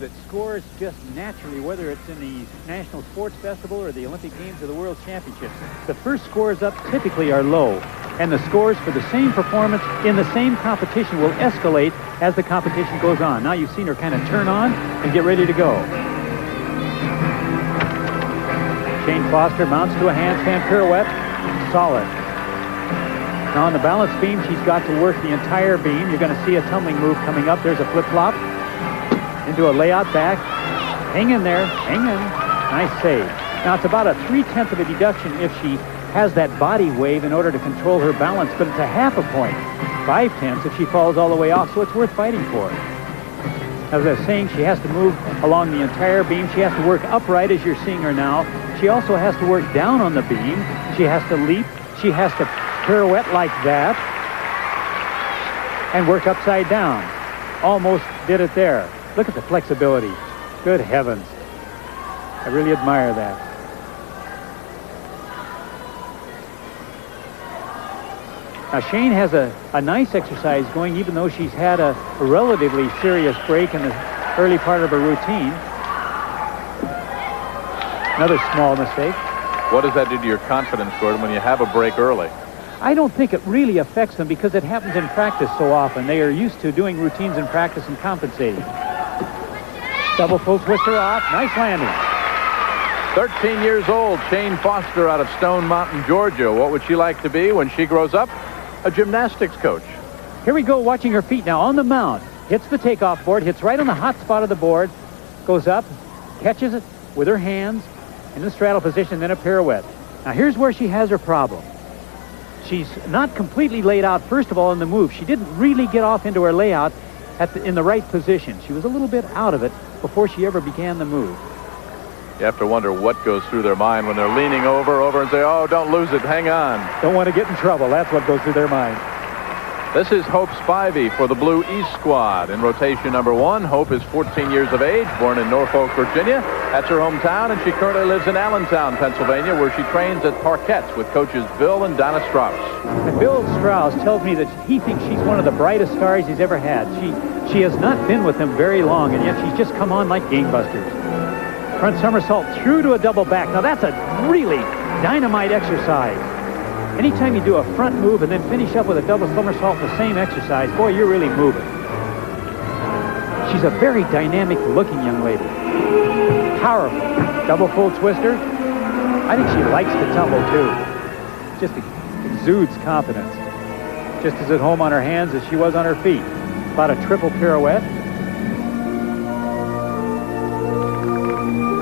That scores just naturally, whether it's in the National Sports Festival or the Olympic Games or the World Championships. The first scores up typically are low, and the scores for the same performance in the same competition will escalate as the competition goes on. Now you've seen her kind of turn on and get ready to go. Shane Foster mounts to a handstand pirouette. Solid. Now on the balance beam, she's got to work the entire beam. You're going to see a tumbling move coming up. There's a flip-flop. Into a layout back. Hang in there. Hang in. Nice save. Now, it's about a 3/10 of a deduction if she has that body wave in order to control her balance, but it's a half a point. 5/10 if she falls all the way off, so it's worth fighting for. As I was saying, she has to move along the entire beam. She has to work upright, as you're seeing her now. She also has to work down on the beam. She has to leap. She has to pirouette like that and work upside down. Almost did it there. Look at the flexibility. Good heavens. I really admire that. Now, Shane has a nice exercise going, even though she's had a relatively serious break in the early part of her routine. Another small mistake. What does that do to your confidence, Gordon, when you have a break early? I don't think it really affects them because it happens in practice so often. They are used to doing routines in practice and compensating. Double full twister off. Nice landing. 13 years old, Shane Foster out of Stone Mountain, Georgia. What would she like to be when she grows up? A gymnastics coach. Here we go, watching her feet now on the mount. Hits the takeoff board, hits right on the hot spot of the board, goes up, catches it with her hands in the straddle position, then a pirouette. Now here's where she has her problem. She's not completely laid out, first of all, in the move. She didn't really get off into her layout in the right position. She was a little bit out of it before she ever began the move. You have to wonder what goes through their mind when they're leaning over and say, oh, don't lose it, hang on. Don't want to get in trouble. That's what goes through their mind. This is Hope Spivey for the Blue East Squad. In rotation number 1, Hope is 14 years of age, born in Norfolk, Virginia. That's her hometown, and she currently lives in Allentown, Pennsylvania, where she trains at Parkettes with coaches Bill and Donna Strauss. And Bill Strauss tells me that he thinks she's one of the brightest stars he's ever had. She has not been with him very long, and yet she's just come on like gangbusters. Front somersault through to a double back. Now that's a really dynamite exercise. Anytime you do a front move and then finish up with a double somersault in the same exercise, boy, you're really moving. She's a very dynamic looking young lady. Powerful. Double full twister. I think she likes to tumble too. Just exudes confidence. Just as at home on her hands as she was on her feet. About a triple pirouette.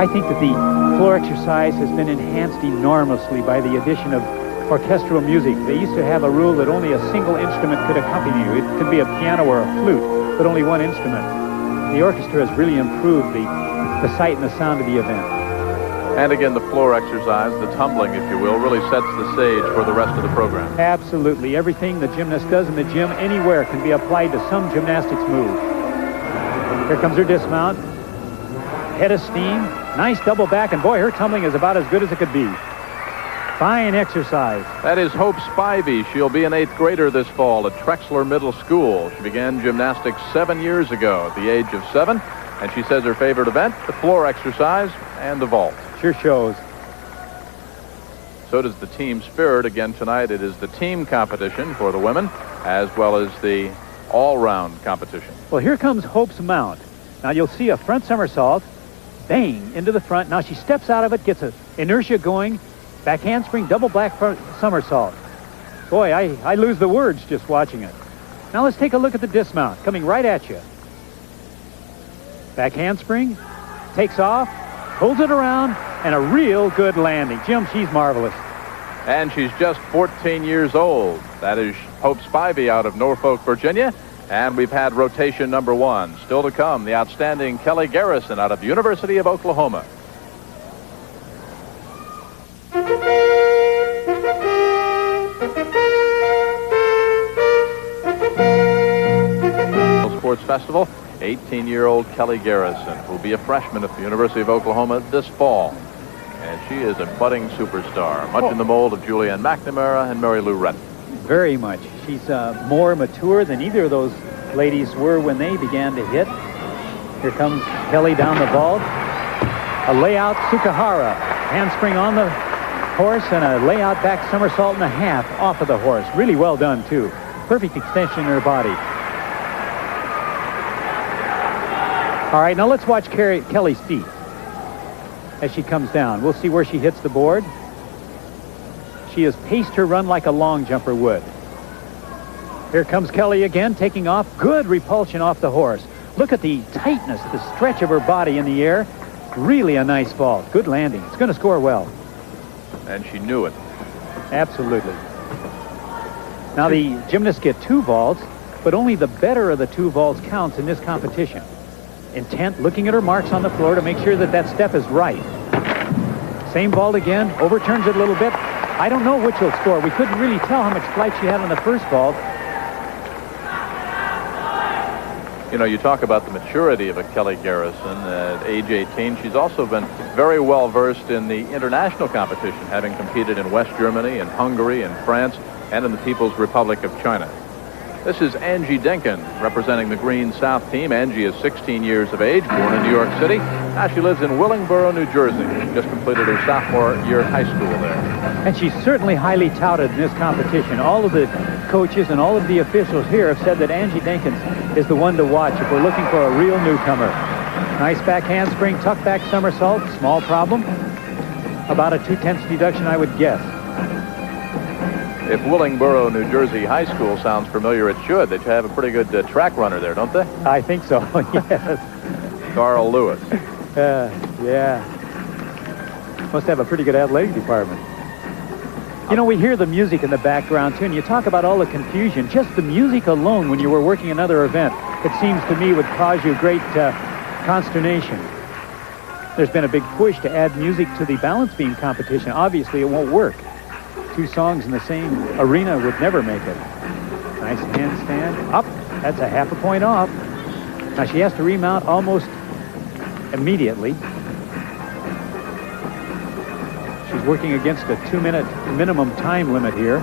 I think that the floor exercise has been enhanced enormously by the addition of orchestral music. They used to have a rule that only a single instrument could accompany you. It could be a piano or a flute, but only one instrument. The orchestra has really improved the sight and the sound of the event. And again, the floor exercise, the tumbling, if you will, really sets the stage for the rest of the program. Absolutely. Everything the gymnast does in the gym anywhere can be applied to some gymnastics move. Here comes her dismount. Head of steam. Nice double back, and boy, her tumbling is about as good as it could be. Fine exercise. That is Hope Spivey. She'll be an 8th grader this fall at Trexler Middle School. She began gymnastics 7 years ago at the age of 7, and she says her favorite event, the floor exercise and the vault. Sure shows. So does the team spirit. Again, tonight it is the team competition for the women, as well as the all-round competition. Well, here comes Hope's mount. Now, you'll see a front somersault. Bang, into the front. Now she steps out of it, gets an inertia going. Back handspring, double black front somersault. Boy, I lose the words just watching it. Now let's take a look at the dismount, coming right at you. Back handspring, takes off, pulls it around, and a real good landing. Jim, she's marvelous. And she's just 14 years old. That is Hope Spivey out of Norfolk, Virginia. And we've had rotation number 1. Still to come, the outstanding Kelly Garrison out of the University of Oklahoma. Sports Festival, 18-year-old Kelly Garrison, who will be a freshman at the University of Oklahoma this fall. And she is a budding superstar, much in the mold of Julianne McNamara and Mary Lou Retton. Very much. She's more mature than either of those ladies were when they began to hit. Here comes Kelly down the vault. A layout Sukahara. Handspring on the horse and a layout back somersault and a half off of the horse. Really well done, too. Perfect extension in her body. All right, now let's watch Kelly's feet as she comes down. We'll see where she hits the board. She has paced her run like a long jumper would. Here comes Kelly again, taking off. Good repulsion off the horse. Look at the tightness, the stretch of her body in the air. Really a nice vault. Good landing. It's going to score well. And she knew it. Absolutely. Now the gymnasts get 2 vaults, but only the better of the 2 vaults counts in this competition. Intent, looking at her marks on the floor to make sure that that step is right. Same vault again, overturns it a little bit. I don't know which will score. We couldn't really tell how much flight she had on the first vault. You know, you talk about the maturity of a Kelly Garrison at age 18. She's also been very well versed in the international competition, having competed in West Germany, in Hungary, in France, and in the People's Republic of China. This is Angie Denkin representing the Green South team. Angie is 16 years of age, born in New York City. Now she lives in Willingboro, New Jersey. She just completed her sophomore year of high school there. And she's certainly highly touted in this competition. All of the coaches and all of the officials here have said that Angie Denkin is the one to watch if we're looking for a real newcomer. Nice back handspring, tuck back somersault, small problem. About a 2/10 deduction, I would guess. If Willingboro, New Jersey High School sounds familiar, it should. They have a pretty good track runner there, don't they? I think so, yes. Carl Lewis. Yeah. Must have a pretty good athletic department. You know, we hear the music in the background, too, and you talk about all the confusion. Just the music alone, when you were working another event, it seems to me would cause you great consternation. There's been a big push to add music to the balance beam competition. Obviously, it won't work. 2 songs in the same arena would never make it. Nice handstand. Up. That's a half a point off. Now she has to remount almost immediately. She's working against a 2-minute minimum time limit here.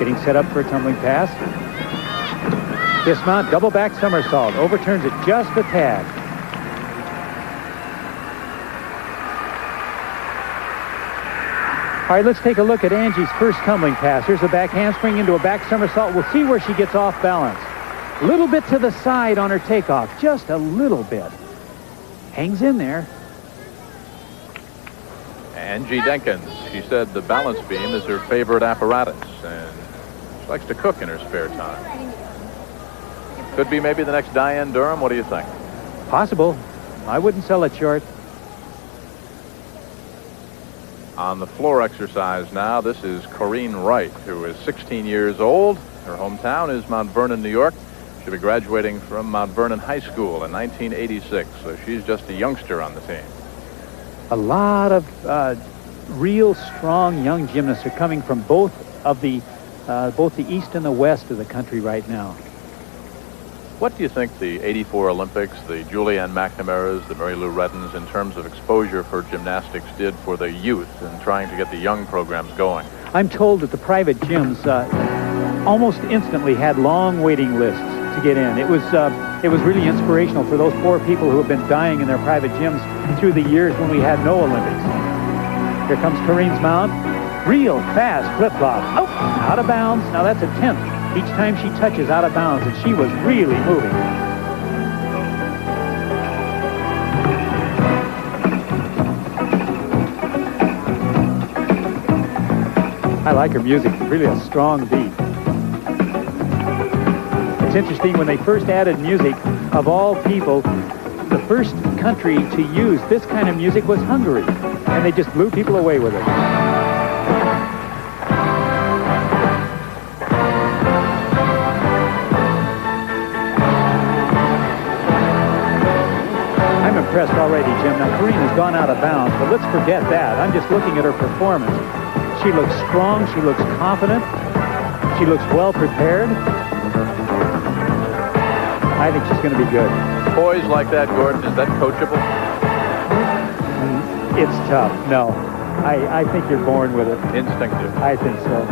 Getting set up for a tumbling pass. Dismount, double back somersault. Overturns it just a tad. All right, let's take a look at Angie's first tumbling pass. Here's a back handspring into a back somersault. We'll see where she gets off balance. A little bit to the side on her takeoff, just a little bit. Hangs in there. Angie Denkin, she said the balance beam is her favorite apparatus, and she likes to cook in her spare time. Could be maybe the next Diane Durham. What do you think? Possible. I wouldn't sell it short. On the floor exercise now, this is Corinne Wright, who is 16 years old. Her hometown is Mount Vernon, New York. She'll be graduating from Mount Vernon High School in 1986, so she's just a youngster on the team. A lot of real strong young gymnasts are coming from both the east and the west of the country right now. What do you think the '84 Olympics, the Julianne McNamara's, the Mary Lou Reddens, in terms of exposure for gymnastics, did for the youth and trying to get the young programs going? I'm told that the private gyms almost instantly had long waiting lists to get in. It was really inspirational for those poor people who have been dying in their private gyms through the years when we had no Olympics. Here comes Corinne's mount. Real fast flip-flop. Oh, out of bounds. Now that's a 10th. Each time she touches out of bounds, and she was really moving. I like her music. Really a strong beat. It's interesting, when they first added music, of all people, the first country to use this kind of music was Hungary, and they just blew people away with it. Impressed already, Jim. Now, Corinne has gone out of bounds, but let's forget that. I'm just looking at her performance. She looks strong. She looks confident. She looks well prepared. I think she's going to be good. Poise like that, Gordon, is that coachable? It's tough. No. I think you're born with it. Instinctive. I think so.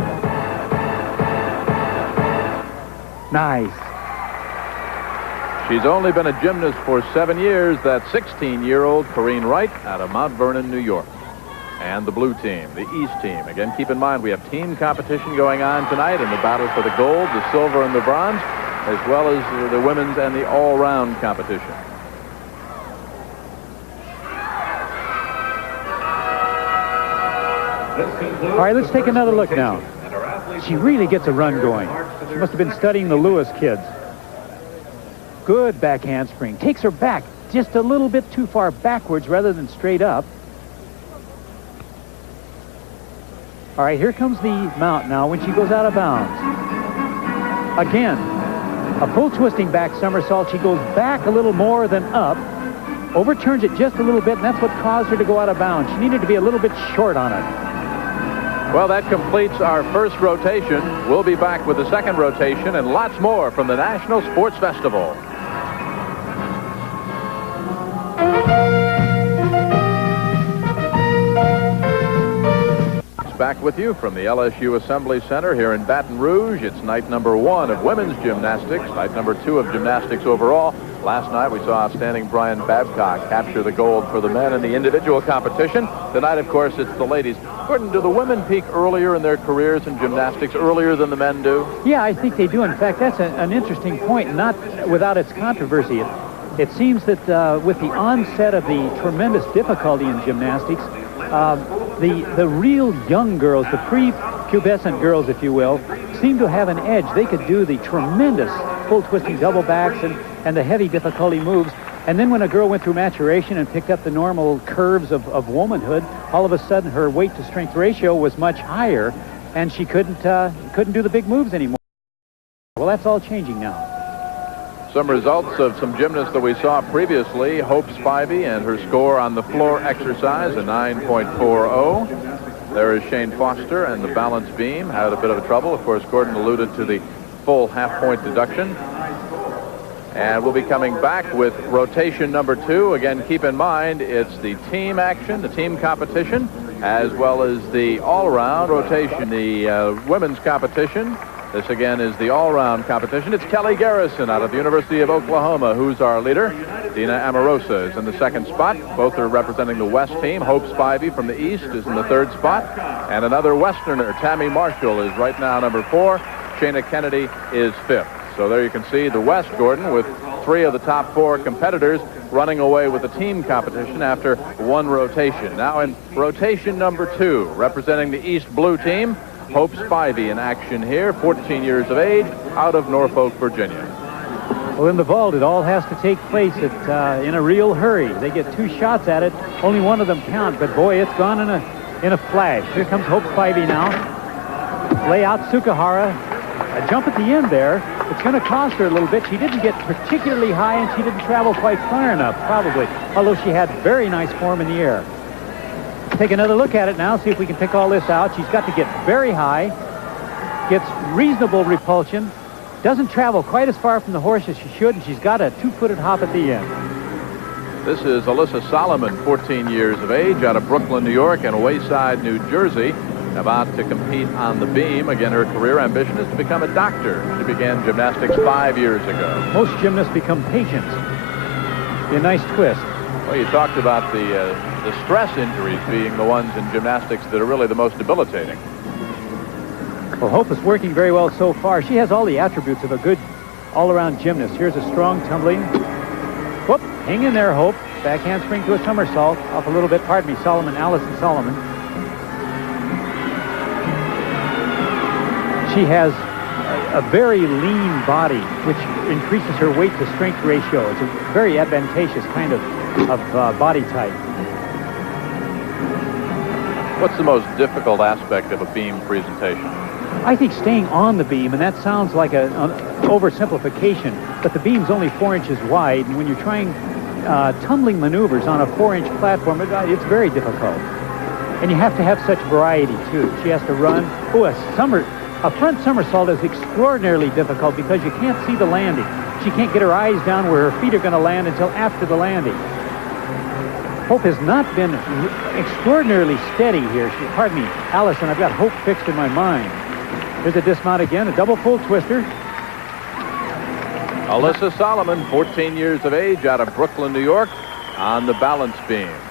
Nice. She's only been a gymnast for 7 years. That 16-year-old Corrine Wright out of Mount Vernon, New York. And the blue team, the East team. Again, keep in mind we have team competition going on tonight in the battle for the gold, the silver, and the bronze, as well as the women's and the all-round competition. All right, let's take another look now. She really gets a run going. She must have been studying the Lewis kids. Good back handspring. Takes her back just a little bit too far backwards rather than straight up. All right, here comes the mount now when she goes out of bounds. Again, a full twisting back somersault. She goes back a little more than up, overturns it just a little bit, and that's what caused her to go out of bounds. She needed to be a little bit short on it. Well, that completes our first rotation. We'll be back with the second rotation and lots more from the National Sports Festival. Back with you from the LSU Assembly Center here in Baton Rouge. It's night number 1 of women's gymnastics, night number 2 of gymnastics overall. Last night we saw outstanding Brian Babcock capture the gold for the men in the individual competition. Tonight, of course, it's the ladies. Gordon, do the women peak earlier in their careers in gymnastics, earlier than the men do? Yeah, I think they do. In fact, that's an interesting point, not without its controversy. It seems that with the onset of the tremendous difficulty in gymnastics, the real young girls, the pre-pubescent girls, if you will, seem to have an edge. They could do the tremendous full twisting double backs and the heavy difficulty moves. And then when a girl went through maturation and picked up the normal curves of womanhood, all of a sudden her weight to strength ratio was much higher, and she couldn't do the big moves anymore. Well, that's all changing now. Some results of some gymnasts that we saw previously. Hope Spivey and her score on the floor exercise, a 9.40. There is Shane Foster and the balance beam. Had a bit of trouble. Of course, Gordon alluded to the full half-point deduction. And we'll be coming back with rotation number 2. Again, keep in mind, it's the team action, the team competition, as well as the all-around rotation, the women's competition. This, again, is the all-round competition. It's Kelly Garrison out of the University of Oklahoma, who's our leader. Dina Amorosa is in the second spot. Both are representing the West team. Hope Spivey from the East is in the third spot. And another Westerner, Tammy Marshall, is right now number 4. Shayna Kennedy is 5th. So there you can see the West, Gordon, with 3 of the top 4 competitors running away with the team competition after 1 rotation. Now in rotation number 2, representing the East blue team, Hope Spivey in action here, 14 years of age, out of Norfolk, Virginia. Well, in the vault, it all has to take place in a real hurry. They get 2 shots at it. Only one of them count, but boy, it's gone in a flash. Here comes Hope Spivey now. Lay out Sukahara. A jump at the end there. It's going to cost her a little bit. She didn't get particularly high, and she didn't travel quite far enough, probably, although she had very nice form in the air. Take another look at it now, see if we can pick all this out. She's got to get very high, gets reasonable repulsion, doesn't travel quite as far from the horse as she should, and she's got a 2-footed hop at the end. This is Alyssa Solomon, 14 years of age, out of Brooklyn, New York, and Wayside, New Jersey, about to compete on the beam. Again, her career ambition is to become a doctor. She began gymnastics 5 years ago. Most gymnasts become patients. A nice twist. Well, you talked about the stress injuries being the ones in gymnastics that are really the most debilitating. Well, Hope is working very well so far. She has all the attributes of a good all-around gymnast. Here's a strong tumbling. Whoop, hang in there, Hope. Back handspring to a somersault. Off a little bit, pardon me, Allison Solomon. She has a very lean body, which increases her weight to strength ratio. It's a very advantageous kind of body type. What's the most difficult aspect of a beam presentation? I think staying on the beam, and that sounds like an oversimplification, but the beam's only 4 inches wide, and when you're trying tumbling maneuvers on a 4-inch platform, it's very difficult. And you have to have such variety, too. She has to run. Oh, a front somersault is extraordinarily difficult because you can't see the landing. She can't get her eyes down where her feet are going to land until after the landing. Hope has not been extraordinarily steady here. Pardon me, Allison, I've got Hope fixed in my mind. Here's a dismount again, a double full twister. Alyssa Solomon, 14 years of age, out of Brooklyn, New York, on the balance beam.